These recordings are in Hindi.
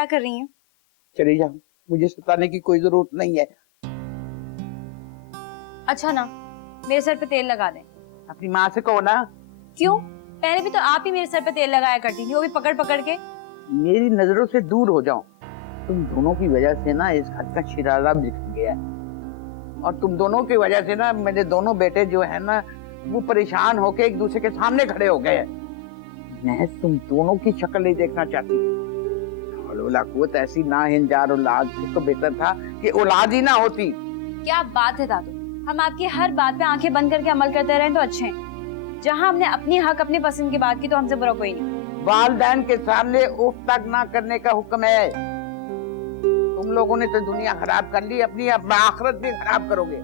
क्या कर रही हैं? चली जाओ, मुझे सताने की कोई जरूरत नहीं है। अच्छा ना, मेरे सर पे तेल लगा दें। अपनी माँ से कहो ना। क्यों? पहले भी तो आप ही मेरे सर पे तेल लगाया करती थी, वो भी पकड़ पकड़ के। मेरी नजरों से दूर हो जाओ। तुम दोनों की वजह से ना इस घर का शिरारा बिखर गया है, और तुम दोनों की वजह से ना मेरे दोनों बेटे जो है ना वो परेशान होके एक दूसरे के सामने खड़े हो गए। मैं तुम दोनों की शक्ल नहीं देखना चाहती। कुव्वत ऐसी ना हिंजार औलाद तो बेहतर था कि औलाद ही ना होती। क्या बात है दादू, हम आपकी हर बात पे आंखें बंद करके अमल करते रहे तो अच्छे हैं। जहाँ हमने अपनी हक अपनी पसंद की बात की तो हमसे बुरा कोई नहीं। वालिदैन के सामने उफ तक ना करने का हुक्म है। तुम लोगों ने तो दुनिया खराब कर ली, अपनी आखिरत भी खराब करोगे।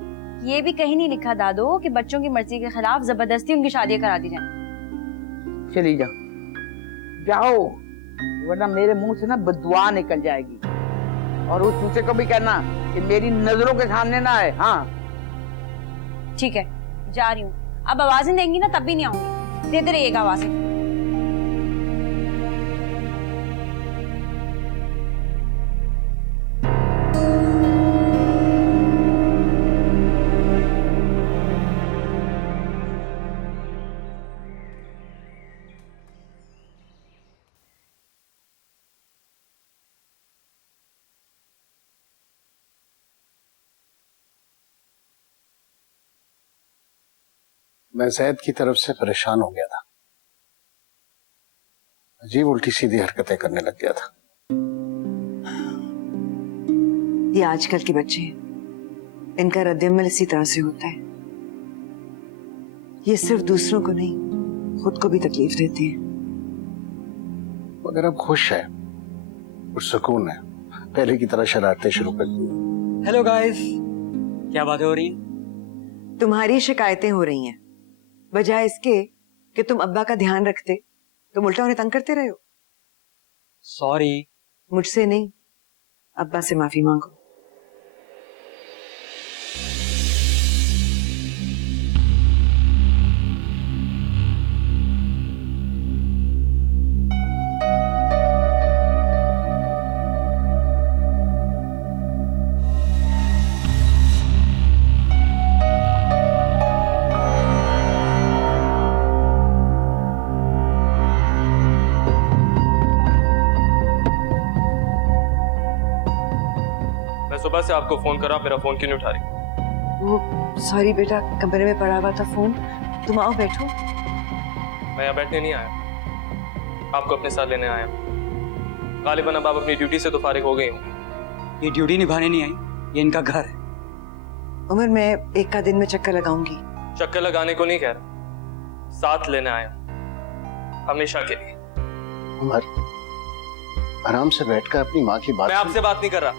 ये भी कहीं नहीं लिखा दादू कि बच्चों की मर्जी के खिलाफ जबरदस्ती उनकी शादी करा दी जाए। चली जाओ, जाओ, वरना मेरे मुंह से ना बददुआ निकल जाएगी। और उस चूचे को भी कहना कि मेरी नजरों के सामने ना आए। हाँ ठीक है, जा रही हूँ। अब आवाजें देंगी ना तब भी नहीं आऊंगी, देते रहिएगा आवाजें। मैं जैद की तरफ से परेशान हो गया था। अजीब उल्टी सीधी हरकतें करने लग गया था। ये आजकल के बच्चे हैं, इनका रद्द-ए-अमल इसी तरह से होता है। ये सिर्फ दूसरों को नहीं, खुद को भी तकलीफ देते हैं। मगर अब खुश है और सुकून है, पहले की तरह शरारतें शुरू कर दी। हेलो गाइस, क्या बातें हो रही हैं? तुम्हारी शिकायतें हो रही हैं, बजाय इसके कि तुम अब्बा का ध्यान रखते, तुम उल्टा उन्हें तंग करते रहे हो। सॉरी। मुझसे नहीं, अब्बा से माफी मांगो। सुबह से आपको फोन करा, मेरा फोन क्यों नहीं उठा रही? वो सॉरी बेटा, कमरे में पड़ा हुआ था फोन। तुम आओ बैठो। मैं यहाँ बैठने नहीं आया, आपको अपने साथ लेने आया। गालिबन अब आप अपनी ड्यूटी से तो फारिग हो गई हूँ। ये ड्यूटी निभाने नहीं आई, ये इनका घर है। उमर, मैं एक का दिन में चक्कर लगाऊंगी। चक्कर लगाने को नहीं कह रहा, साथ लेने आया, हमेशा के लिए। उमर, आराम से बैठकर अपनी माँ की बात। मैं आपसे बात नहीं कर रहा,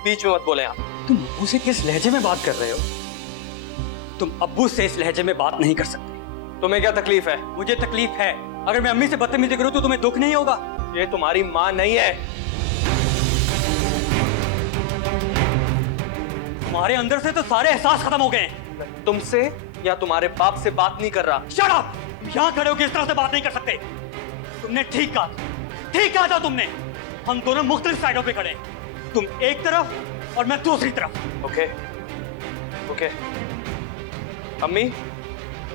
बीच में मत बोले आप। तुम अब्बू से किस लहजे में बात कर रहे हो? तुम अब्बू से इस लहजे में बात नहीं कर सकते। तुम्हें क्या तकलीफ है? मुझे तकलीफ है। अगर मैं अम्मी से बदतमीजी करूं तो तुम्हें दुख नहीं होगा? ये तुम्हारी माँ नहीं है। तुम्हारे अंदर से तो सारे एहसास खत्म हो गए हैं। तुमसे या तुम्हारे बाप से बात नहीं कर रहा। Shut up! यहाँ खड़े होकर इस तरह से बात नहीं कर सकते। तुमने ठीक कहा था तुमने। हम दोनों मुख्तलिफ साइडों पे खड़े हैं, तुम एक तरफ और मैं दूसरी तरफ। ओके।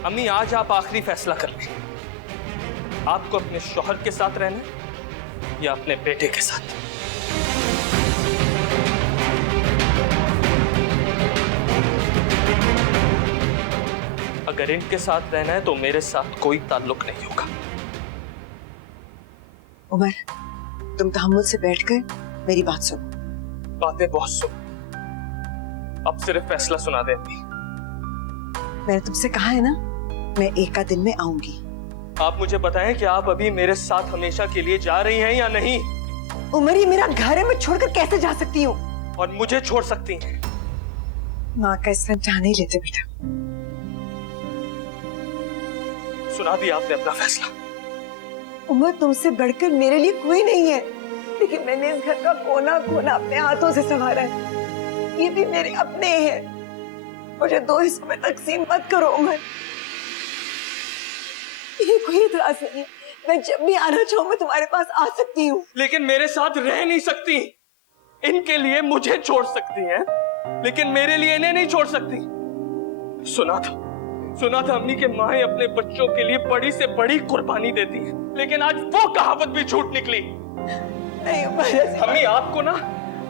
अम्मी आज आप आखिरी फैसला कर लें। आपको अपने शौहर के साथ रहना है या अपने बेटे के साथ? अगर इनके साथ रहना है तो मेरे साथ कोई ताल्लुक नहीं होगा। उमर, तुम तहम्मुल से बैठकर मेरी बात सुनो। बातें बहुत सुन, अब सिर्फ फैसला सुना दे अम्मी। मैंने तुमसे कहा है ना, मैं एक का दिन में आऊंगी। आप मुझे बताएं कि आप अभी मेरे साथ हमेशा के लिए जा रही हैं या नहीं? उमर, ये मेरा घर है, मैं छोड़कर कैसे जा सकती हूँ? और मुझे छोड़ सकती हैं? माँ का इस तरह जाने ही लेते बेटा। सुना दिया आपने अपना फैसला। उमर, तुमसे बढ़कर मेरे लिए कोई नहीं है, लेकिन मैंने इस घर का कोना कोना अपने हाथों से संवारा है। ये भी मेरे अपने हैं। मुझे दो हिस्सों में तकसीम मत करो उमर। ये कोई इतराज नहीं है, मैं जब भी आना चाहूँ मैं तुम्हारे पास आ सकती हूँ। लेकिन मेरे साथ रह नहीं सकती। इनके लिए मुझे छोड़ सकती हैं, लेकिन मेरे लिए इन्हें नहीं छोड़ सकती। सुना था अम्मी के माँ अपने बच्चों के लिए बड़ी से बड़ी कुर्बानी देती है, लेकिन आज वो कहावत भी झूठ निकली। नहीं अम्मी,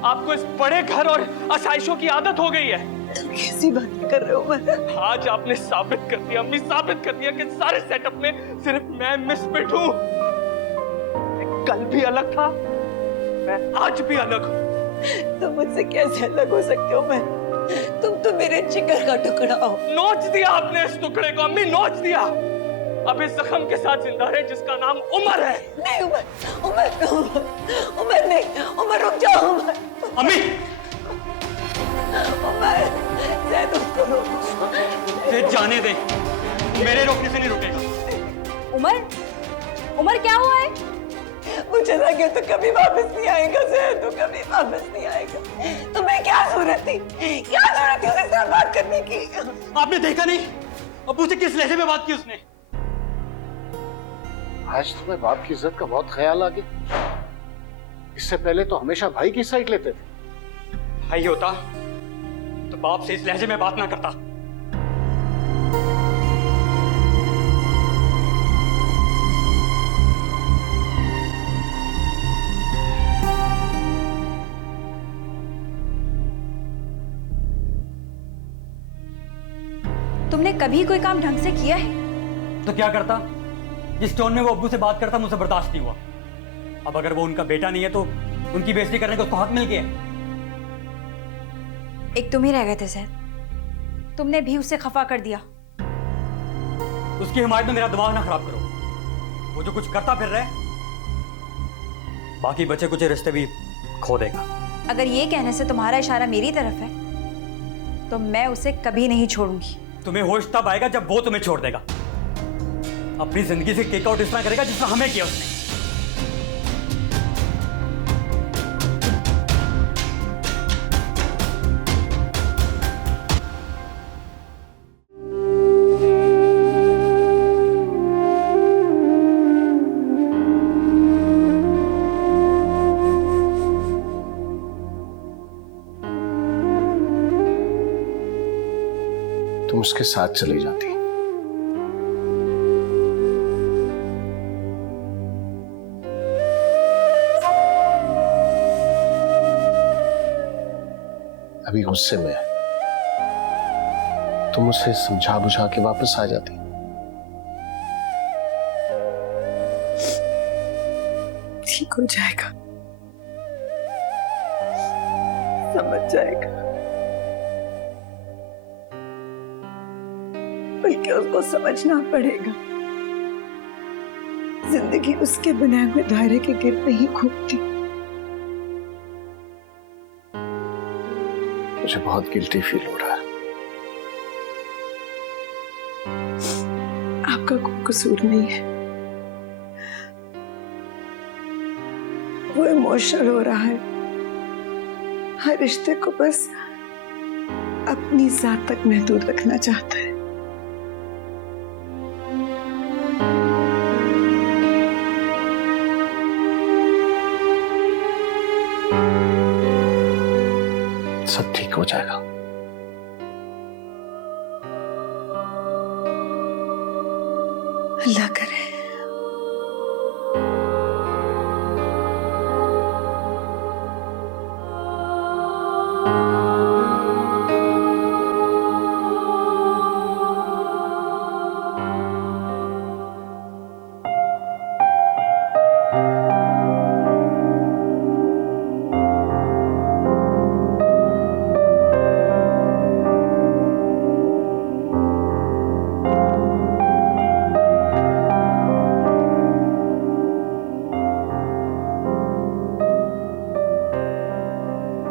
आपको इस बड़े घर और आसाइशों की आदत हो गई है। तुम कैसी बातें कर रहे हो उमर? आज आपने साबित कर दिया अम्मी, साबित कर दिया कि सारे सेटअप में सिर्फ मैं मिसफिट हूँ। मैं कल भी अलग था, मैं आज भी अलग हूँ। तुम मुझसे कैसे अलग हो सकते हो? तुम तो मेरे जिगर का टुकड़ा हो। नोच दिया आपने इस टुकड़े को अम्मी, नोच दिया। अब इस जख्म के साथ जिंदा है जिसका नाम उमर है। नहीं उमर नहीं, उमर रुक जाओ उमर। अम्मी, उमर ज़ैद उसको रोको। ये जाने दे, मेरे रोकने से नहीं रुकेगा। उमर क्या हुआ है? मुझे लगे तो कभी वापस नहीं आएगा ज़ैद, तो कभी वापस नहीं आएगा। तुम्हें क्या जरूरत थी उसके साथ बात करने की? आपने देखा नहीं अब्बू से किस लहजे में बात की उसने? आज तुम्हें बाप की इज्जत का बहुत ख्याल आ गया। इससे पहले तो हमेशा भाई की साइड लेते थे। भाई होता तो बाप से इस लहजे में बात ना करता। तुमने कभी कोई काम ढंग से किया है? तो क्या करता? जिस टोन में वो अब्बू से बात करता मुझसे बर्दाश्त नहीं हुआ। अब अगर वो उनका बेटा नहीं है तो उनकी बेइज्जती करने को उसको हक मिल गया। एक तुम ही रह गए थे ज़ैद, तुमने भी उसे खफा कर दिया। उसकी हिमायत में मेरा दिमाग ना खराब करो। वो जो कुछ करता फिर रहा है, बाकी बचे कुछ रिश्ते भी खो देगा। अगर ये कहने से तुम्हारा इशारा मेरी तरफ है तो मैं उसे कभी नहीं छोड़ूंगी। तुम्हें होश तब आएगा जब वो तुम्हें छोड़ देगा। अपनी जिंदगी से टेक आउट इस तरह करेगा जितना हमें किया उसने। तुम उसके साथ चली जाती। अभी गुस्से में है, तुम उसे समझा बुझा के वापस आ जाती। ठीक हो जाएगा, समझ जाएगा। बल्कि उसको समझना पड़ेगा, जिंदगी उसके बनाए हुए दायरे के गिर्द नहीं घूमती। मुझे बहुत गिल्टी फील हो रहा है। आपका कोई कसूर नहीं है, वो इमोशनल हो रहा है। हर रिश्ते को बस अपनी जात तक महदूद रखना चाहता है। सब ठीक हो जाएगा। अल्लाह करे।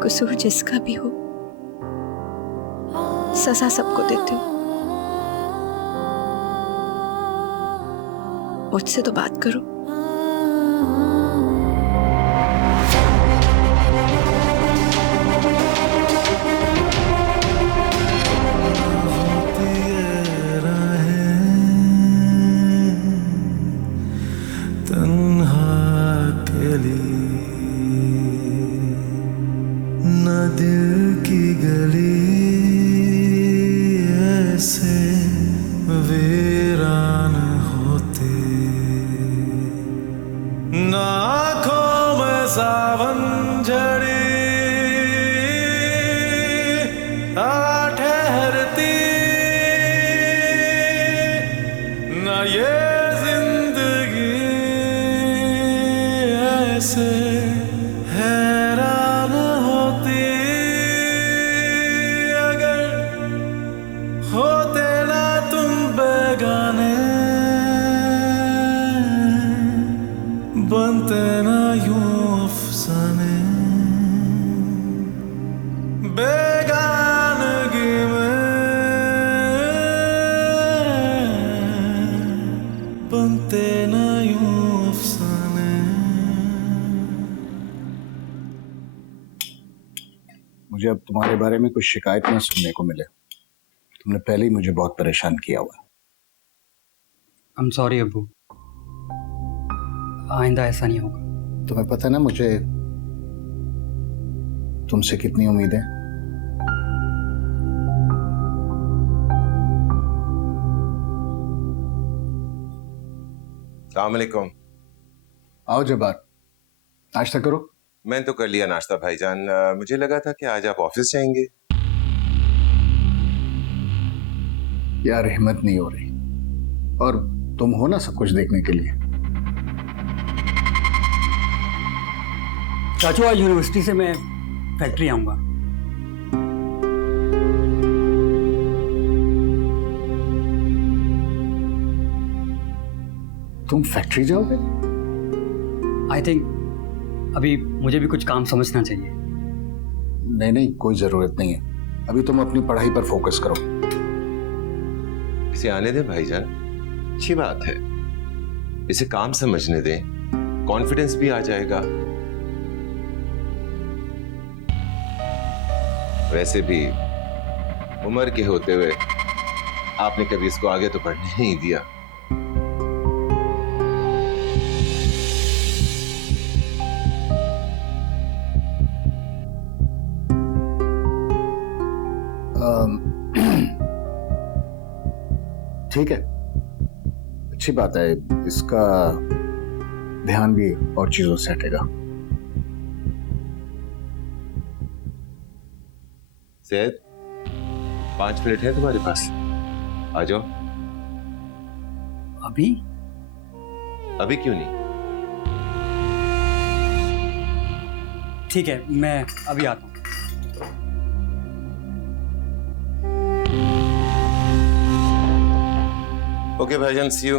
कसूर जिसका भी हो, सजा सबको देते हो। मुझसे तो बात करो। ऐसे वीरान होते, ना आँखों में सावन झड़ी ठहरती, ना ये जिंदगी ऐसे हैरान होती, अगर होते ना तुम बेगाने, बनते ना यूं अफसाने, बेगानगी में बनते ना यूं अफसाने। मुझे अब तुम्हारे बारे में कुछ शिकायत न सुनने को मिले। तुमने पहले ही मुझे बहुत परेशान किया हुआ। I'm sorry अब्बू, आइंदा ऐसा नहीं होगा। तुम्हें पता ना मुझे तुमसे कितनी उम्मीद है। अस्सलाम वालेकुम। आओ जब्बार, नाश्ता करो। मैंने तो कर लिया नाश्ता भाईजान। मुझे लगा था कि आज आप ऑफिस जाएंगे। यार हिम्मत नहीं हो रही, और तुम हो ना सब कुछ देखने के लिए। चाचू आज यूनिवर्सिटी से मैं फैक्ट्री आऊंगा। तुम फैक्ट्री जाओगे? आई थिंक अभी मुझे भी कुछ काम समझना चाहिए। नहीं नहीं, कोई जरूरत नहीं है। अभी तुम अपनी पढ़ाई पर फोकस करो। इसे आने दें भाईजान, अच्छी बात है। इसे काम समझने दें, कॉन्फिडेंस भी आ जाएगा। वैसे भी उम्र के होते हुए आपने कभी इसको आगे तो बढ़ने नहीं दिया। ठीक है, अच्छी बात है। इसका ध्यान भी और चीजों से हटेगा। सैयद, 5 मिनट है तुम्हारे पास, आ जाओ। अभी अभी क्यों नहीं? ठीक है, मैं अभी आता हूँ। ओके भाईजान, सी यू।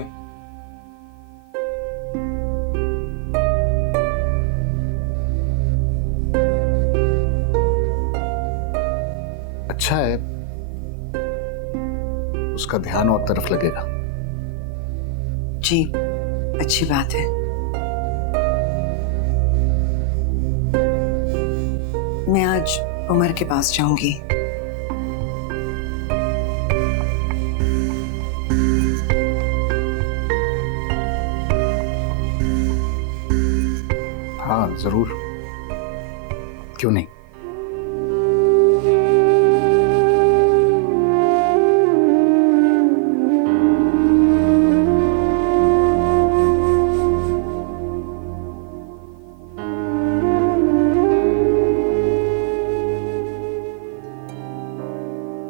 अच्छा है, उसका ध्यान और तरफ लगेगा। जी, अच्छी बात है। मैं आज उमर के पास जाऊंगी। हाँ जरूर, क्यों नहीं।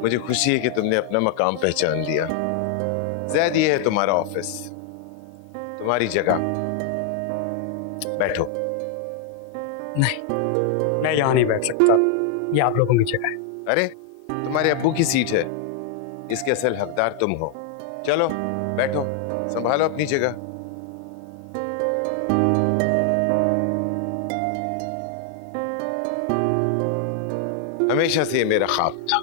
मुझे खुशी है कि तुमने अपना मकाम पहचान लिया। ज़ैद, ये है तुम्हारा ऑफिस, तुम्हारी जगह। बैठो। नहीं, मैं यहाँ नहीं बैठ सकता, ये आप लोगों की जगह है। अरे, तुम्हारे अब्बू की सीट है, इसके असल हकदार तुम हो। चलो बैठो, संभालो अपनी जगह। हमेशा से ये मेरा ख्वाब था।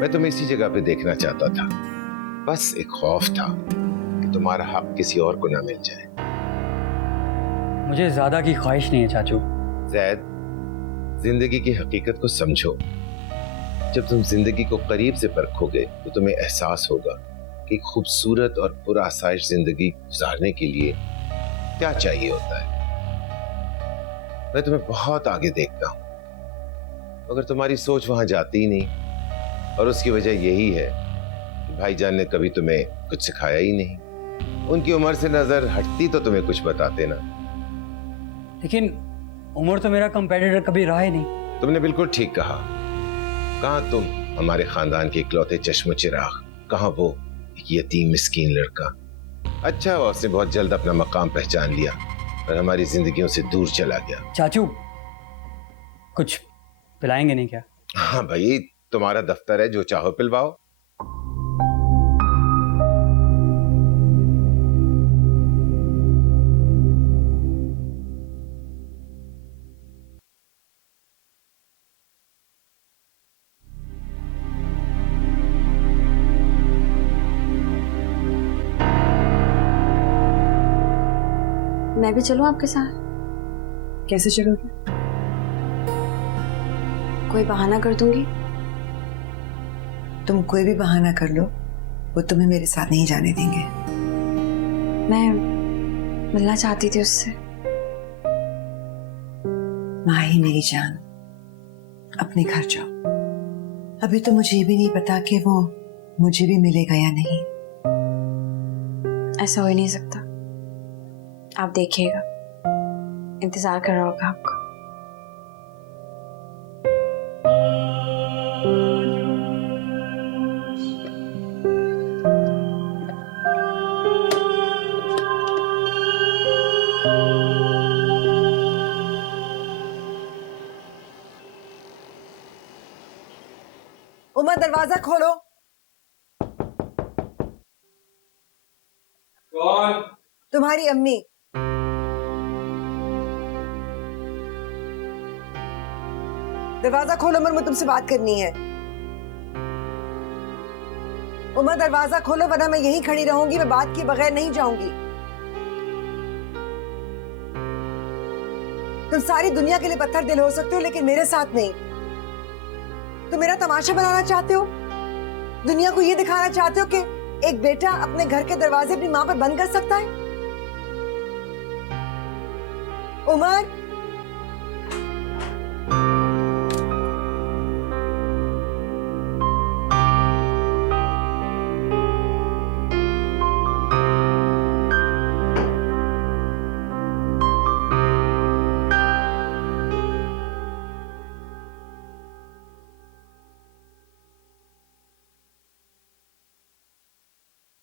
मैं तुम्हें इसी जगह पे देखना चाहता था। बस एक खौफ था कि तुम्हारा हक किसी और को ना मिल जाए। मुझे ज्यादा की ख्वाहिश नहीं है चाचू। ज़ैद, जिंदगी की हकीकत को समझो। जब तुम जिंदगी को करीब से परखोगे तो तुम्हें एहसास होगा कि खूबसूरत और पुरआसाइश जिंदगी गुजारने के लिए क्या चाहिए होता है। मैं तुम्हें बहुत आगे देखता हूं, मगर तुम्हारी सोच वहां जाती ही नहीं। और उसकी वजह यही है कि भाईजान ने कभी तुम्हें कुछ सिखाया ही नहीं। उनकी उम्र से नजर हटती तो तुम्हें कुछ बताते ना। लेकिन उमर तो मेरा कंपेटिटर कभी रहा ही नहीं। तुमने बिल्कुल ठीक कहा। कहाँ तुम हमारे खानदान के इकलौते चश्म चिराग, कहाँ वो एक यतीम मिस्कीन लड़का। अच्छा हुआ उसने बहुत जल्द अपना मकाम पहचान लिया और हमारी जिंदगियों से दूर चला गया। चाचू कुछ पिलाएंगे नहीं क्या? हाँ भाई, तुम्हारा दफ्तर है, जो चाहो पिलवाओ। मैं भी चलूं आपके साथ? कैसे चलोगे? कोई बहाना कर दूंगी। तुम कोई भी बहाना कर लो, वो तुम्हें मेरे साथ नहीं जाने देंगे। मैं मिलना चाहती थी उससे। माही मेरी जान, अपने घर जाओ। अभी तो मुझे ये भी नहीं पता कि वो मुझे भी मिलेगा या नहीं। ऐसा हो ही नहीं सकता। आप देखिएगा, इंतजार कर रहा होगा आपका। उमर, दरवाजा खोलो। कौन? तुम्हारी अम्मी। दरवाजा खोलो उमर, मुझे तुमसे बात करनी है। उमर दरवाजा खोलो, वरना मैं यहीं खड़ी रहूंगी। मैं बात किए बगैर नहीं जाऊंगी। तुम सारी दुनिया के लिए पत्थर दिल हो सकते हो, लेकिन मेरे साथ नहीं। तुम मेरा तमाशा बनाना चाहते हो, दुनिया को ये दिखाना चाहते हो कि एक बेटा अपने घर के दरवाजे अपनी मां पर बंद कर सकता है। उमर,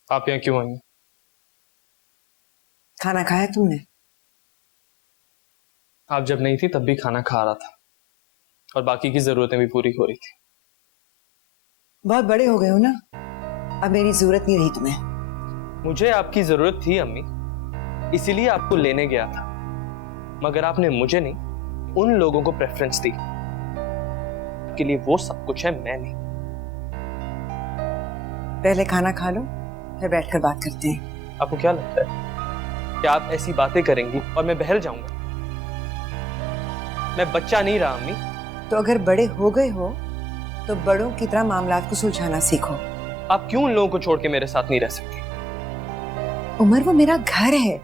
आप यहाँ क्यों आई? खाना खाया तुमने? आप जब नहीं थी तब भी खाना खा रहा था और बाकी की जरूरतें भी पूरी हो रही थी। बहुत बड़े हो गए हो ना, अब मेरी जरूरत नहीं रही तुम्हें। मुझे आपकी जरूरत थी अम्मी, इसीलिए आपको लेने गया था, मगर आपने मुझे नहीं उन लोगों को प्रेफरेंस दी के लिए वो सब कुछ है, मैं नहीं। पहले खाना खा लो, फिर बैठकर बात करते हैं। आपको क्या लगता है कि आप ऐसी बातें करेंगी और मैं बहल जाऊंगा? मैं बच्चा नहीं रहा अम्मी। तो अगर बड़े हो गए हो तो बड़ों की तरह मामलात को सुलझाना सीखो। आप क्यों उन लोगों को छोड़ के मेरे साथ नहीं रह सकती? उमर, वो मेरा घर है।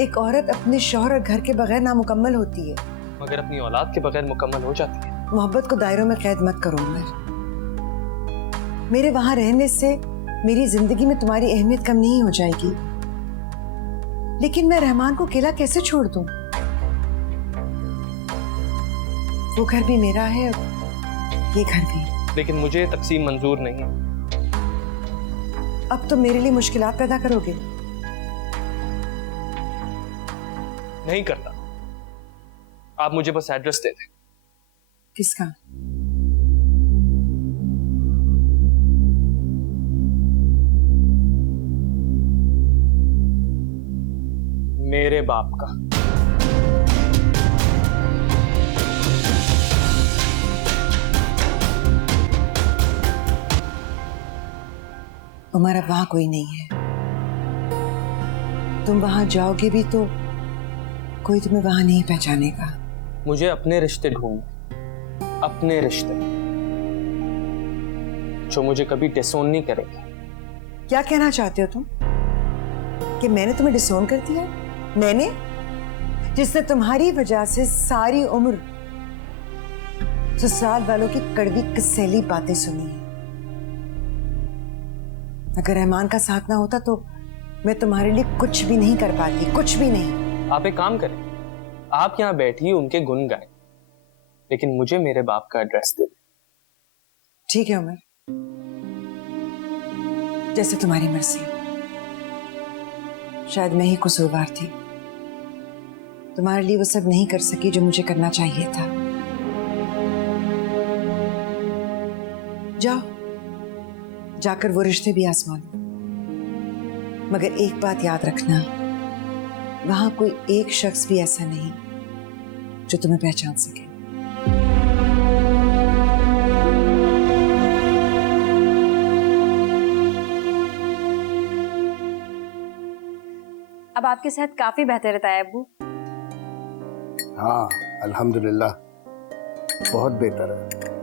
एक औरत अपने शौहर और घर के बगैर नामुकम्मल होती है, मगर अपनी औलाद के बगैर मुकम्मल हो जाती है। मोहब्बत को दायरों में कैद मत करो उमर। मेरे वहां रहने से मेरी जिंदगी में तुम्हारी अहमियत कम नहीं हो जाएगी, लेकिन मैं रहमान को अकेला कैसे छोड़ दूं? वो घर भी मेरा है, ये घर भी। लेकिन मुझे तकसीम मंजूर नहीं है। अब तो मेरे लिए मुश्किलात पैदा करोगे। नहीं करता। आप मुझे बस एड्रेस दे दें। किसका? मेरे बाप का। उमर, अब वहां कोई नहीं है। तुम वहां जाओगे भी तो कोई तुम्हें वहां नहीं पहचानेगा। मुझे अपने रिश्ते ढूंढने, अपने रिश्ते जो मुझे कभी डिसोन नहीं करेंगे। क्या कहना चाहते हो तुम? कि मैंने तुम्हें डिसोन कर दिया? मैंने, जिसने तुम्हारी वजह से सारी उम्र ससुराल वालों की कड़वी कसैली बातें सुनी है। अगर रहमान का साथ ना होता तो मैं तुम्हारे लिए कुछ भी नहीं कर पाती, कुछ भी नहीं। आप एक काम करें, आप यहाँ बैठिए, उनके गुण गाएं, लेकिन मुझे मेरे बाप का एड्रेस दे। ठीक है उमर, जैसे तुम्हारी मर्जी। शायद मैं ही कसूरवार थी, तुम्हारे लिए वो सब नहीं कर सकी जो मुझे करना चाहिए था। जाओ, जाकर वो रिश्ते भी आजमा लो, मगर एक बात याद रखना, वहां कोई एक शख्स भी ऐसा नहीं जो तुम्हें पहचान सके। अब आपकी सेहत काफी बेहतर रहता है अब्बू। हाँ अल्हम्दुलिल्लाह, बहुत बेहतर है।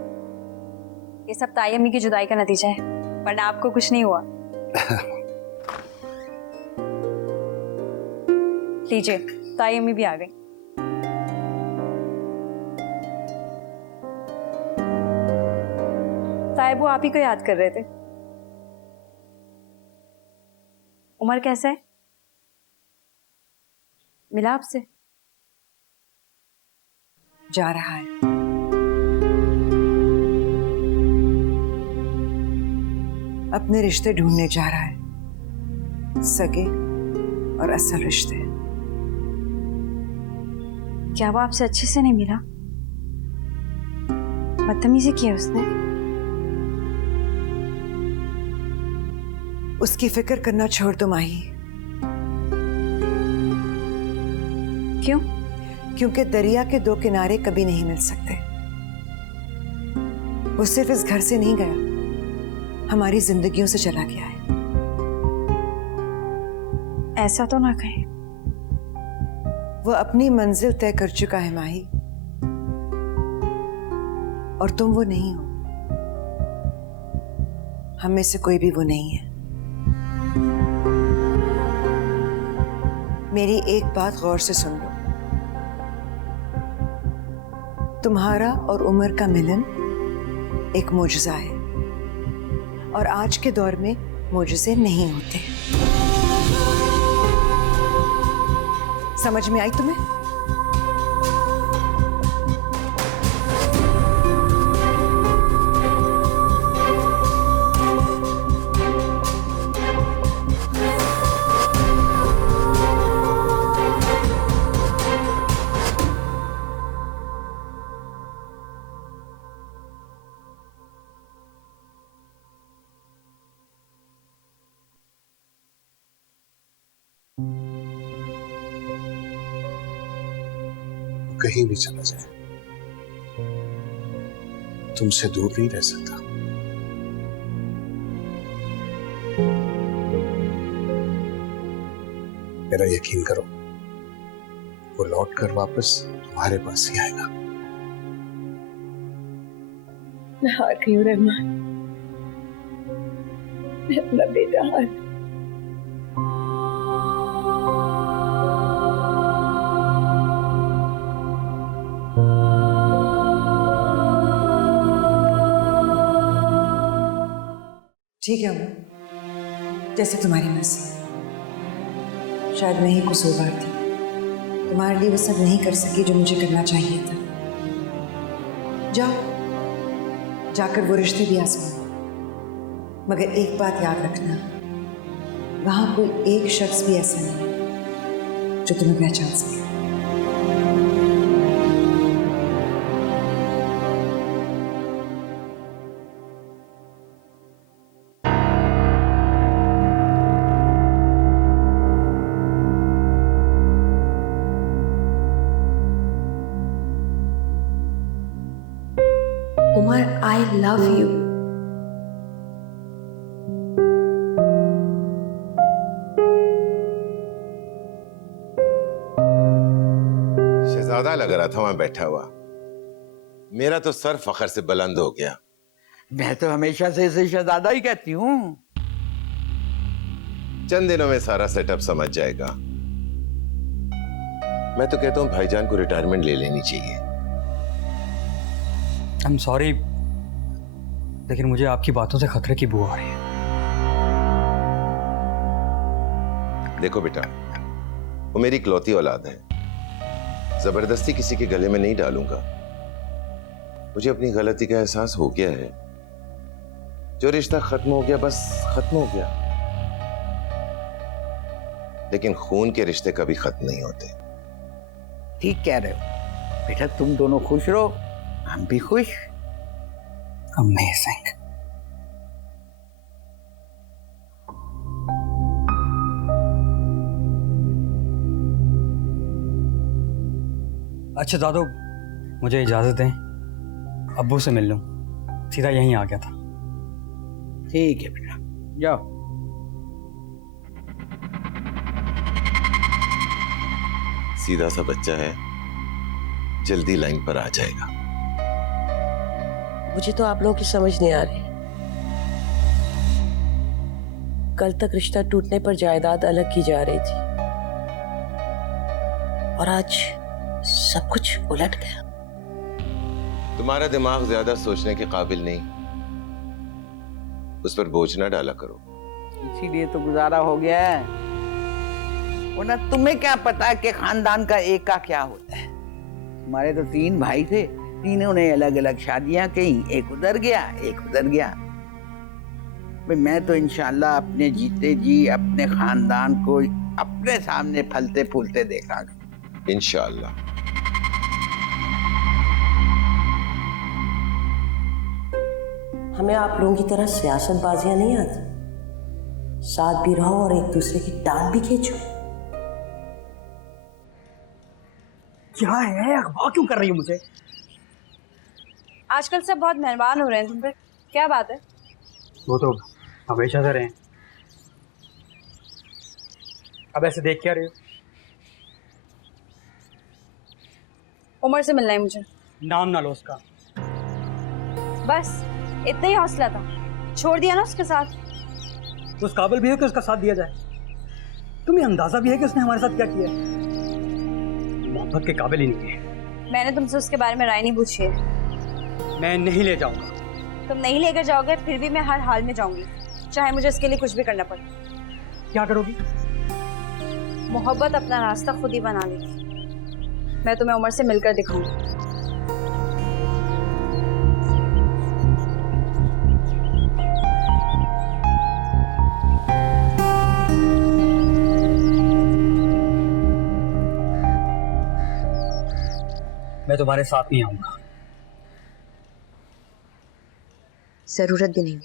ये सब ताई अम्मी की जुदाई का नतीजा है, वरना आपको कुछ नहीं हुआ। लीजिए, ताई अम्मी भी आ गई। ताईबू आप ही को याद कर रहे थे। उमर कैसा है? मिला आपसे? जा रहा है। अपने रिश्ते ढूंढने जा रहा है, सगे और असल रिश्ते। क्या वो आपसे अच्छे से नहीं मिला? बदतमीजी की है उसने? उसकी फिक्र करना छोड़ दो माही। क्यों? क्योंकि दरिया के दो किनारे कभी नहीं मिल सकते। वो सिर्फ इस घर से नहीं गया, हमारी जिंदगियों से चला गया है। ऐसा तो ना कहे। वो अपनी मंजिल तय कर चुका है माही, और तुम वो नहीं हो। हम में से कोई भी वो नहीं है। मेरी एक बात गौर से सुन लो, तुम्हारा और उमर का मिलन एक मोजज़ा है, और आज के दौर में मोजज़े नहीं होते। समझ में आई तुम्हें? कहीं भी चला जाए, तुमसे दूर नहीं रह सकता। मेरा यकीन करो, वो लौट कर वापस तुम्हारे पास ही आएगा। मैं हार गई हूँ रहमान, मैं अपना बेटा हार गई। ठीक है उमर, जैसे तुम्हारी मर्जी। शायद मैं ही कसूरवार थी, तुम्हारे लिए वो सब नहीं कर सकी जो मुझे करना चाहिए था। जाओ, जाकर वो रिश्ते भी आजमाओ, मगर एक बात याद रखना, वहां कोई एक शख्स भी ऐसा नहीं जो तुम्हें पहचान सके। Umar, I love you. शहजादा लग रहा था वहां बैठा हुआ, मेरा तो सर फखर से बुलंद हो गया। मैं तो हमेशा से इसे शहजादा ही कहती हूँ। चंद दिनों में सारा सेटअप समझ जाएगा। मैं तो कहता हूं भाईजान को रिटायरमेंट ले लेनी चाहिए। आई एम सॉरी, लेकिन मुझे आपकी बातों से खतरे की बू आ रही है। देखो बेटा, वो मेरी इकलौती औलाद है, जबरदस्ती किसी के गले में नहीं डालूंगा। मुझे अपनी गलती का एहसास हो गया है। जो रिश्ता खत्म हो गया बस खत्म हो गया, लेकिन खून के रिश्ते कभी खत्म नहीं होते। ठीक कह रहे हो बेटा, तुम दोनों खुश रहो, हम भी खुश। अमेजिंग। अच्छा दादू, मुझे इजाजत दें, अब्बू से मिल लूं, सीधा यहीं आ गया था। ठीक है बेटा, जाओ। सीधा सा बच्चा है, जल्दी लाइन पर आ जाएगा। मुझे तो आप लोगों की समझ नहीं आ रही। कल तक रिश्ता टूटने पर जायदाद अलग की जा रही थी, और आज सब कुछ उलट गया। तुम्हारा दिमाग ज्यादा सोचने के काबिल नहीं, उस पर बोझ ना डाला करो। इसीलिए तो गुजारा हो गया है, वरना तुम्हें क्या पता कि खानदान का एक का क्या होता है। हमारे तो 3 भाई थे, तीनों ने अलग अलग शादियां की, एक उधर गया एक उधर गया। भाई मैं तो इंशाल्लाह अपने जीते जी अपने खानदान को अपने सामने फलते फूलते देखांगा, इंशाल्लाह। हमें आप लोगों की तरह सियासतबाजियां नहीं आती। साथ भी रहो और एक दूसरे की टांग भी खींचो। क्या है, अखबार क्यों कर रही है मुझे? आजकल सब बहुत मेहरबान हो रहे हैं तुम पे, क्या बात है? वो तो हमेशा से रहे हैं, अब ऐसे देख क्या रहे हो? उमर से मिलना है मुझे। नाम ना लो उसका। बस इतना ही हौसला था, छोड़ दिया ना उसके साथ। तो उस काबिल भी है कि उसका साथ दिया जाए? तुम्हें अंदाजा भी है कि उसने हमारे साथ क्या किया है? मोहब्बत के काबिल ही नहीं है। मैंने तुमसे उसके बारे में राय नहीं पूछी है। मैं नहीं ले जाऊंगा। तुम नहीं लेकर जाओगे फिर भी मैं हर हाल में जाऊंगी, चाहे मुझे इसके लिए कुछ भी करना पड़े। क्या करोगी? मोहब्बत अपना रास्ता खुद ही बना लेगी। मैं तुम्हें उमर से मिलकर दिखाऊंगी। मैं तुम्हारे साथ नहीं आऊंगा। जरूरत भी नहीं।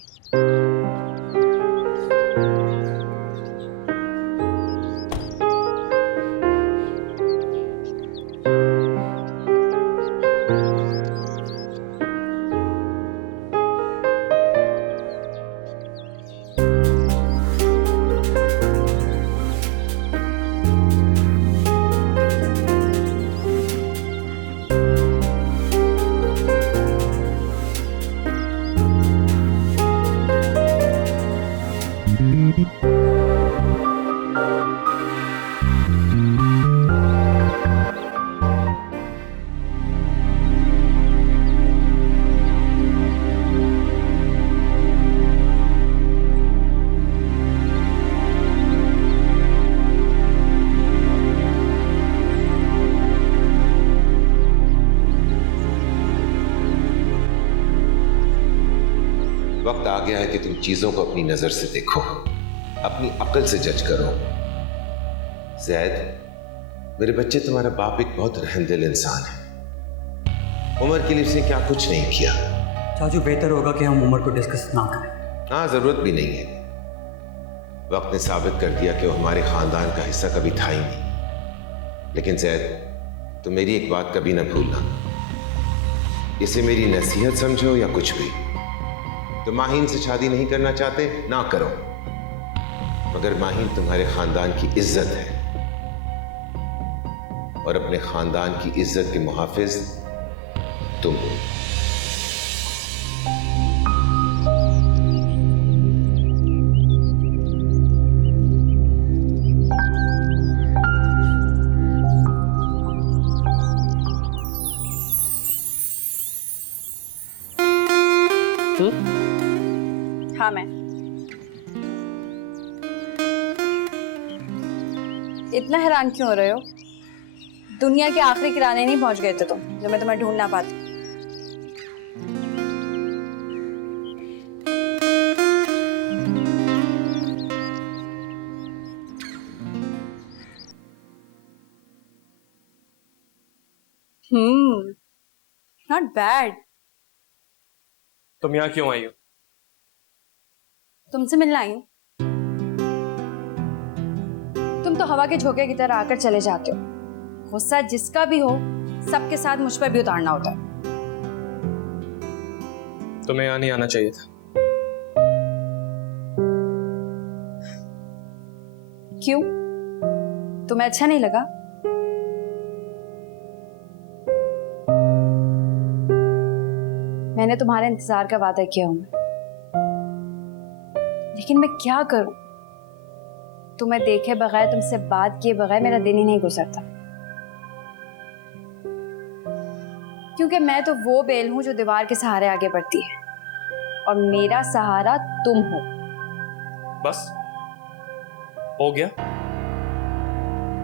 वक्त आ गया है कि तुम चीजों को अपनी नजर से देखो, अपनी अक्ल से जज करो। जैद, मेरे बच्चे, तुम्हारा बाप एक बहुत रहमदिल इंसान है। उमर के लिए उसने क्या कुछ नहीं किया। चाचू, बेहतर होगा कि हम उमर को डिस्कस ना करें। हाँ, जरूरत भी नहीं है। वक्त ने साबित कर दिया कि वो हमारे खानदान का हिस्सा कभी था ही नहीं। लेकिन जैद, तुम मेरी एक बात कभी ना भूलना, इसे मेरी नसीहत समझो या कुछ भी। तो माहीन से शादी नहीं करना चाहते ना करो, मगर माहीन तुम्हारे खानदान की इज्जत है, और अपने खानदान की इज्जत के मुहाफिज तुम हो। इतना हैरान क्यों हो रहे हो? दुनिया के आखिरी किराने नहीं पहुंच गए थे तुम जो मैं तुम्हें ढूंढ ना पाती। Not bad. तुम यहाँ क्यों आई हो? तुमसे मिलना आई हूं। तुम तो हवा के झोंके की तरह आकर चले जाते हो। गुस्सा जिसका भी हो सबके साथ मुझ पर भी उतारना होता है। तुम्हें यहाँ नहीं आना चाहिए था। क्यों? तुम्हें अच्छा नहीं लगा? मैंने तुम्हारे इंतजार का वादा किया हूं, लेकिन मैं क्या करूं? तुम्हें देखे बगैर, तुमसे बात किए बगैर मेरा दिन ही नहीं गुजरता। क्योंकि मैं तो वो बेल हूं जो दीवार के सहारे आगे बढ़ती है, और मेरा सहारा तुम हो। बस हो गया?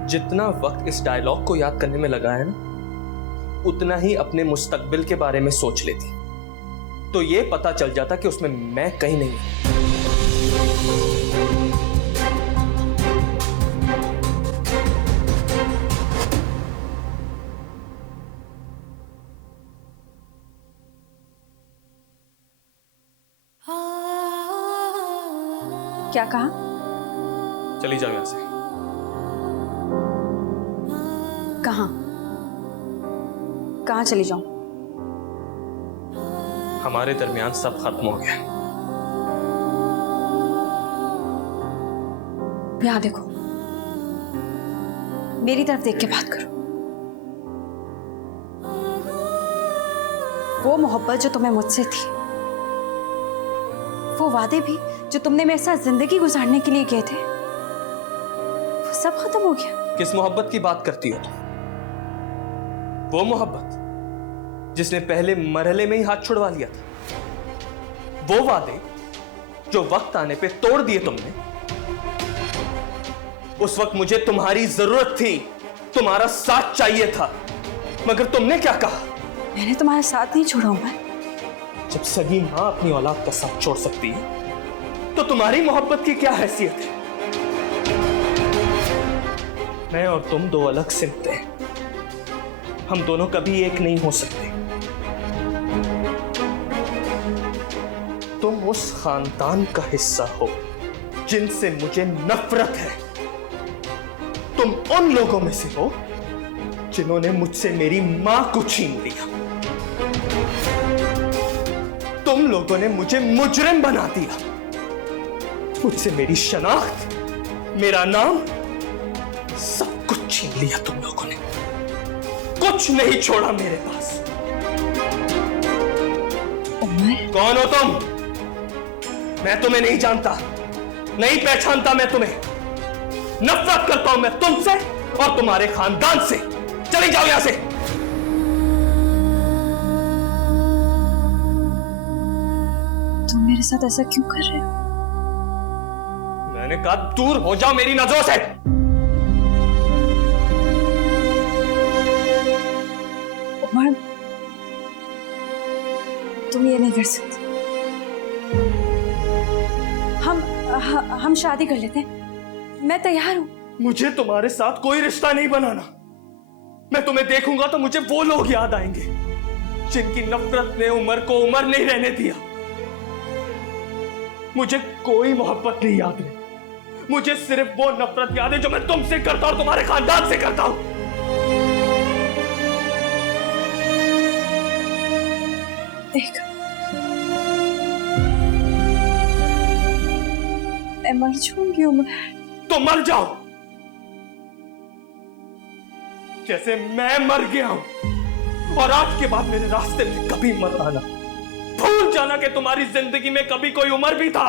जितना वक्त इस डायलॉग को याद करने में लगा है ना, उतना ही अपने मुस्तकबिल के बारे में सोच लेती, तो ये पता चल जाता कि उसमें मैं कहीं नहीं हूं। क्या कहा? चली जाओ यहां से। कहां? कहां चली जाऊं? हमारे दरमियान सब खत्म हो गया। यहां देखो, मेरी तरफ देख के बात करो। वो मोहब्बत जो तुम्हें मुझसे थी, वो वादे भी जो तुमने मेरे साथ जिंदगी गुजारने के लिए किए थे, वो सब खत्म हो गया। किस मोहब्बत की बात करती हो तुम? वो मोहब्बत जिसने पहले मरहले में ही हाथ छुड़वा लिया था, वो वादे जो वक्त आने पे तोड़ दिए तुमने। उस वक्त मुझे तुम्हारी जरूरत थी, तुम्हारा साथ चाहिए था, मगर तुमने क्या कहा? मैंने तुम्हारा साथ नहीं छोड़ा उमर। जब सगी मां अपनी औलाद का साथ छोड़ सकती है, तो तुम्हारी मोहब्बत की क्या हैसियत है? मैं और तुम दो अलग सिमते हैं, हम दोनों कभी एक नहीं हो सकते। तुम उस खानदान का हिस्सा हो जिनसे मुझे नफरत है। तुम उन लोगों में से हो जिन्होंने मुझसे मेरी मां को छीन लिया। तुम लोगों ने मुझे मुजरिम बना दिया। मुझसे मेरी शनाख्त, मेरा नाम, सब कुछ छीन लिया तुम लोगों ने। कुछ नहीं छोड़ा मेरे पास। कौन हो तुम? मैं तुम्हें नहीं जानता, नहीं पहचानता मैं तुम्हें। नफरत करता हूं मैं तुमसे और तुम्हारे खानदान से। चली जाओ यहां से। तुम मेरे साथ ऐसा क्यों कर रहे हो? मैंने कहा दूर हो जाओ मेरी नजरों से। उमर, तुम ये नहीं कर सकते। हम शादी कर लेते हैं, मैं तैयार हूं। मुझे तुम्हारे साथ कोई रिश्ता नहीं बनाना। मैं तुम्हें देखूंगा तो मुझे वो लोग याद आएंगे जिनकी नफरत ने उमर को उमर नहीं रहने दिया। मुझे कोई मोहब्बत नहीं याद है, मुझे सिर्फ वो नफरत याद है जो मैं तुमसे करता हूं, तुम्हारे खानदान से करता हूं। देख, मैं मर जाऊंगी उमर। तो मर जाओ जैसे मैं मर गया हूं, और आज के बाद मेरे रास्ते में कभी मत आना। भूल जाना कि तुम्हारी जिंदगी में कभी कोई उमर भी था।